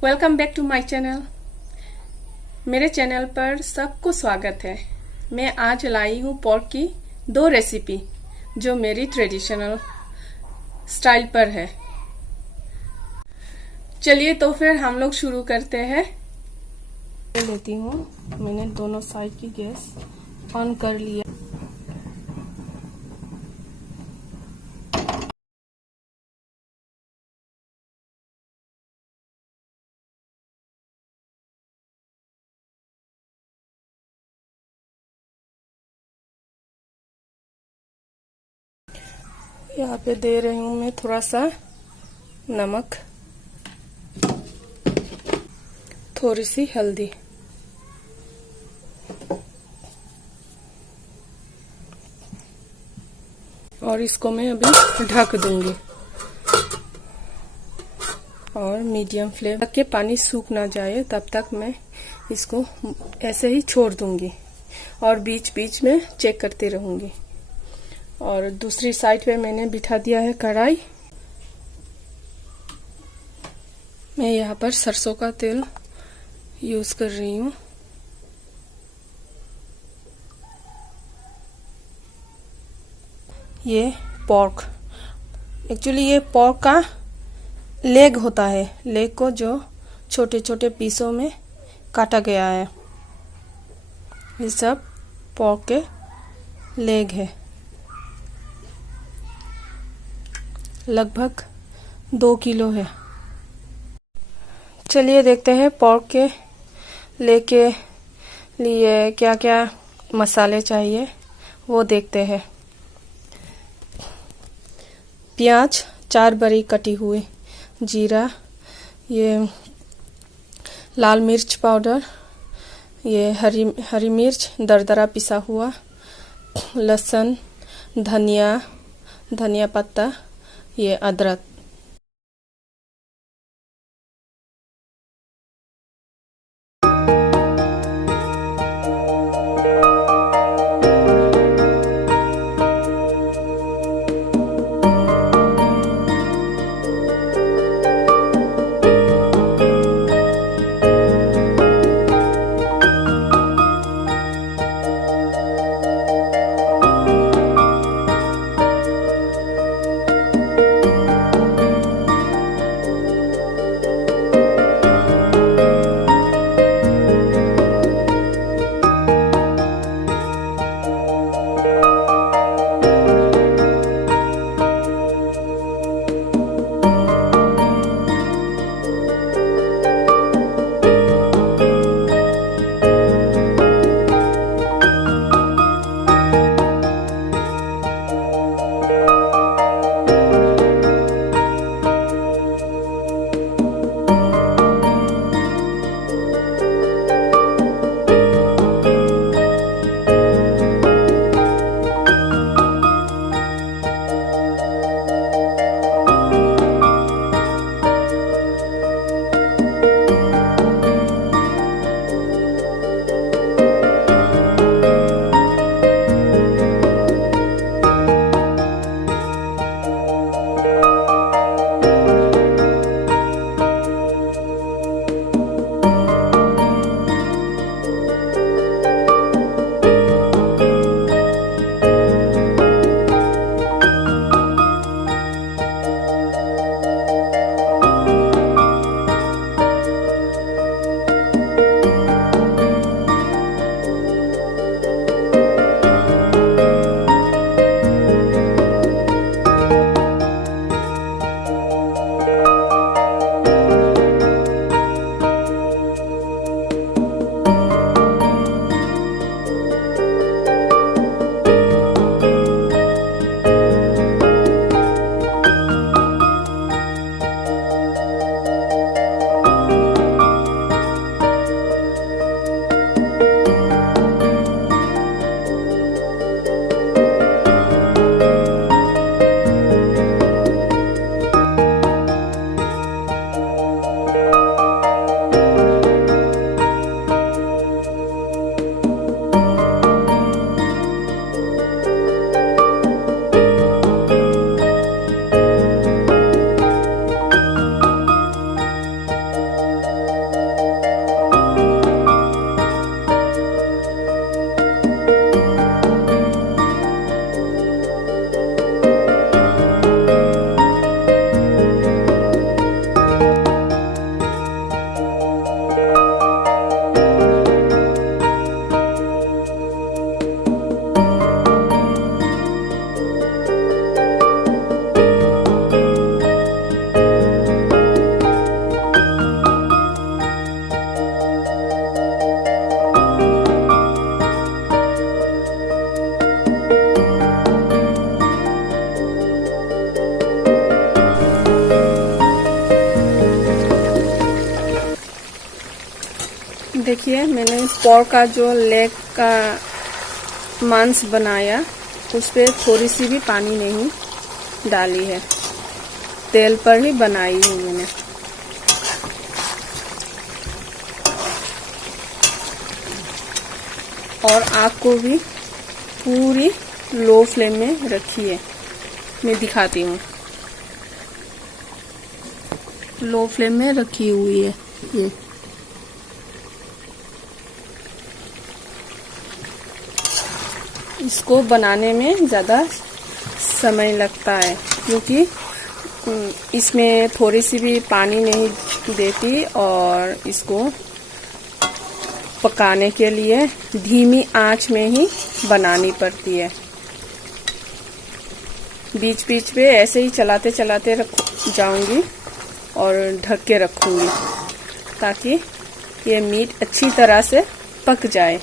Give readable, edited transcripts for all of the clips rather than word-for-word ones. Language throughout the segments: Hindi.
Welcome back to my channel. मेरे चैनल पर सबको स्वागत है। मैं आज लाई हूँ पोर्क की 2 रेसिपी जो मेरी ट्रेडिशनल स्टाइल पर है। चलिए तो फिर हम लोग शुरू करते हैं। लेती हूँ, मैंने दोनों साइड की गैस ऑन कर लिया। यहाँ पे दे रही हूँ मैं थोड़ा सा नमक, थोड़ी सी हल्दी और इसको मैं अभी ढक दूंगी और मीडियम फ्लेम तक के पानी सूख ना जाए तब तक मैं इसको ऐसे ही छोड़ दूंगी और बीच बीच में चेक करती रहूंगी। और दूसरी साइड पे मैंने बिठा दिया है कढ़ाई। मैं यहाँ पर सरसों का तेल यूज कर रही हूँ। ये पोर्क, एक्चुअली ये पोर्क का लेग होता है। लेग को जो छोटे छोटे पीसों में काटा गया है, ये सब पोर्क के लेग है। लगभग 2 किलो है। चलिए देखते हैं पोर्क के लेग के लिए क्या क्या मसाले चाहिए, वो देखते हैं। प्याज 4 बड़ी कटी हुई, जीरा, ये लाल मिर्च पाउडर, ये हरी मिर्च दरदरा पिसा हुआ, लहसुन, धनिया पत्ता, ये अदरक। देखिए मैंने पोर्क का जो लेग का मांस बनाया उस पे थोड़ी सी भी पानी नहीं डाली है, तेल पर ही बनाई हूँ मैंने। और आग को भी पूरी लो फ्लेम में रखी है। मैं दिखाती हूँ, लो फ्लेम में रखी हुई है ये। इसको बनाने में ज़्यादा समय लगता है क्योंकि इसमें थोड़ी सी भी पानी नहीं देती और इसको पकाने के लिए धीमी आंच में ही बनानी पड़ती है। बीच बीच पे ऐसे ही चलाते चलाते जाऊंगी और ढक के रखूंगी ताकि ये मीट अच्छी तरह से पक जाए।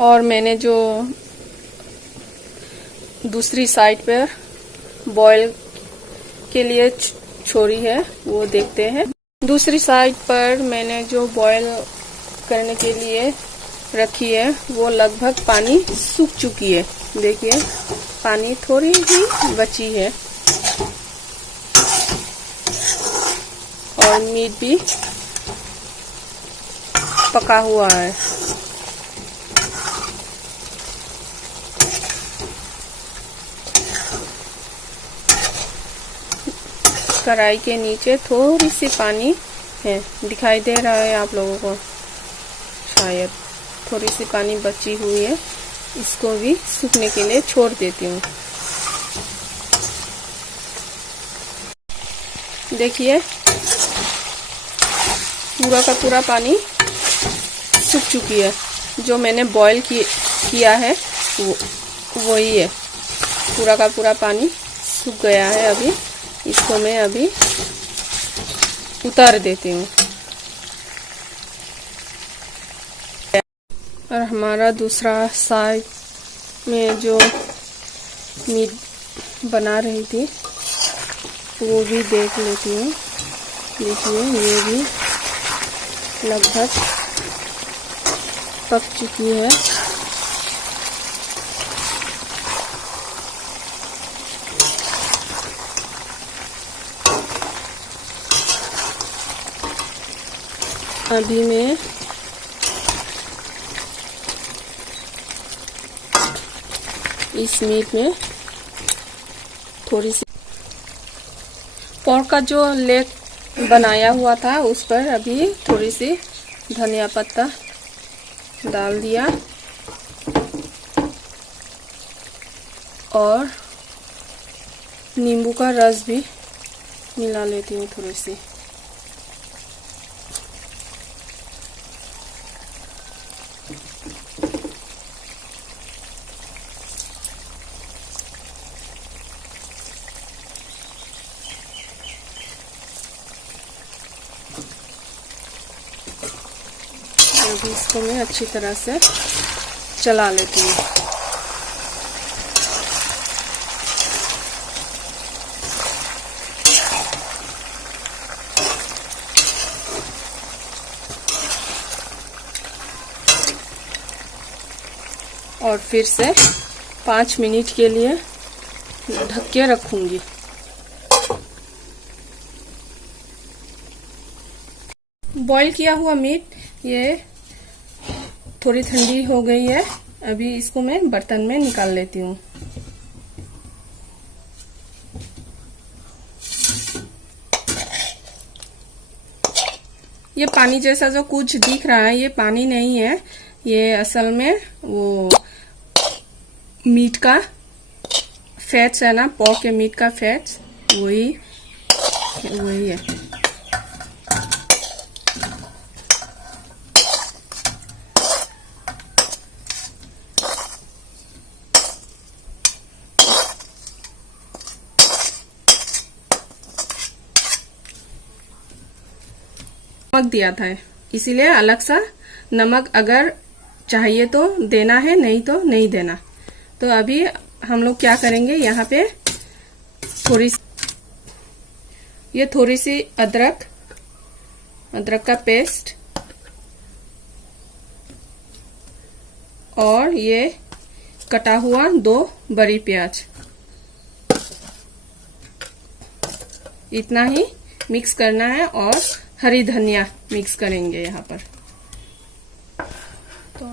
और मैंने जो दूसरी साइड पर बॉईल के लिए छोड़ी है वो देखते हैं। दूसरी साइड पर मैंने जो बॉईल करने के लिए रखी है वो लगभग पानी सूख चुकी है। देखिए पानी थोड़ी ही बची है और मीट भी पका हुआ है। कढ़ाई के नीचे थोड़ी सी पानी है, दिखाई दे रहा है आप लोगों को शायद, थोड़ी सी पानी बची हुई है। इसको भी सूखने के लिए छोड़ देती हूँ। देखिए पूरा का पूरा पानी सूख चुकी है। जो मैंने बॉईल किया है वो ही है, पूरा का पूरा पानी सूख गया है। अभी इसको मैं अभी उतार देती हूँ। और हमारा दूसरा साइड में जो मीट बना रही थी वो भी देख लेती हूँ। देखिए ये भी लगभग पक चुकी है। अभी मैं इस मीट में थोड़ी सी पोर्क का जो लेग बनाया हुआ था उस पर अभी थोड़ी सी धनिया पत्ता डाल दिया और नींबू का रस भी मिला लेती हूँ थोड़ी सी। अभी इसको मैं अच्छी तरह से चला लेती हूँ। और फिर से 5 मिनट के लिए ढक के रखूंगी। बॉईल किया हुआ मीट ये थोड़ी ठंडी हो गई है। अभी इसको मैं बर्तन में निकाल लेती हूँ। ये पानी जैसा जो कुछ दिख रहा है ये पानी नहीं है, ये असल में वो मीट का फैट्स है ना, पोर्क के मीट का फैट्स वही है। नमक दिया था इसीलिए अलग सा नमक अगर चाहिए तो देना है, नहीं तो नहीं देना। तो अभी हम लोग क्या करेंगे, यहाँ पे ये थोड़ी सी अदरक का पेस्ट, और ये कटा हुआ 2 बड़ी प्याज, इतना ही मिक्स करना है। और हरी धनिया मिक्स करेंगे यहाँ पर। तो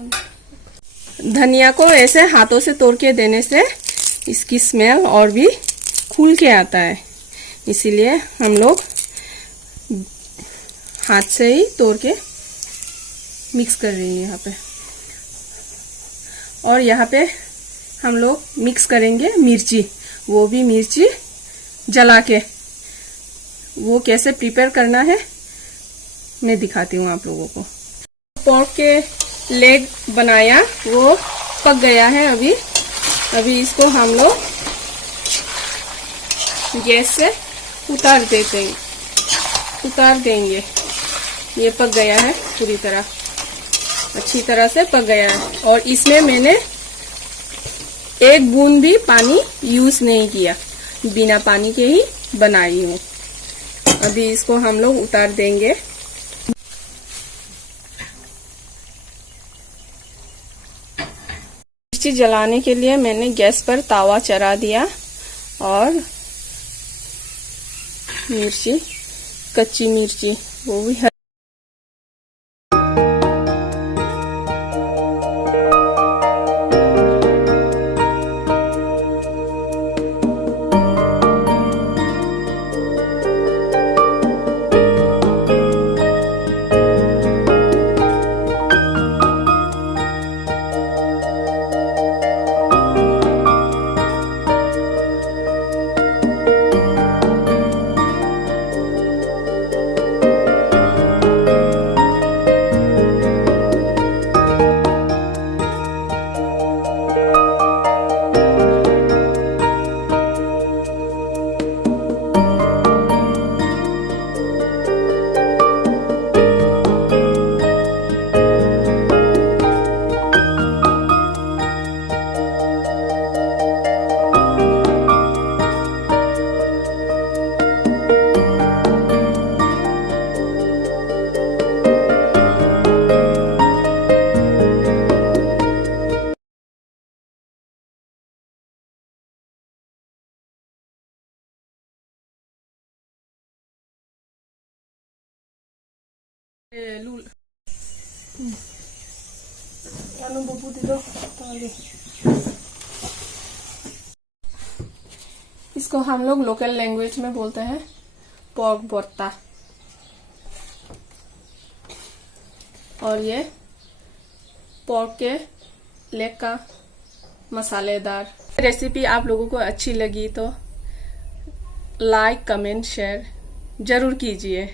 धनिया को ऐसे हाथों से तोड़ के देने से इसकी स्मेल और भी खुल के आता है, इसीलिए हम लोग हाथ से ही तोड़ के मिक्स कर रही हैं यहाँ पे। और यहाँ पे हम लोग मिक्स करेंगे मिर्ची, वो भी मिर्ची जला के। वो कैसे प्रिपेयर करना है मैं दिखाती हूँ आप लोगों को। पोर्क के लेग बनाया, वो पक गया है अभी इसको हम लोग गैस से उतार देंगे। ये पक गया है पूरी तरह, अच्छी तरह से पक गया है। और इसमें मैंने एक बूंद भी पानी यूज नहीं किया, बिना पानी के ही बनाई हूँ। अभी इसको हम लोग उतार देंगे। मिर्ची जलाने के लिए मैंने गैस पर तावा चढ़ा दिया और कच्ची मिर्ची वो भी इसको हम लोग लोकल लैंग्वेज में बोलते हैं पोर्क भरता। और ये पोर्क के लेग का मसालेदार रेसिपी आप लोगों को अच्छी लगी तो लाइक, कमेंट, शेयर जरूर कीजिए।